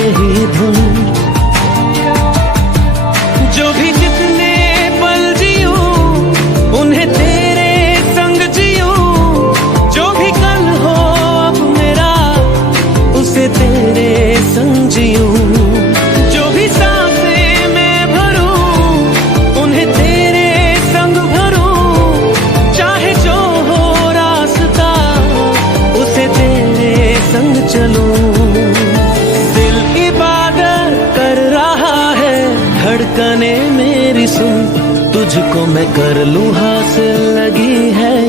यही धुन। जो भी जितने पल जियूं उन्हें तेरे संग जियूं, जो भी कल हो अब मेरा उसे तेरे संग जियूं। जो भी सांसें मैं भरूं उन्हें तेरे संग भरूं, चाहे जो हो रास्ता उसे तेरे संग चलूं। दिल इबादत कर रहा है, धड़कने मेरी सुन, तुझको मैं कर लूं हासिल लगी है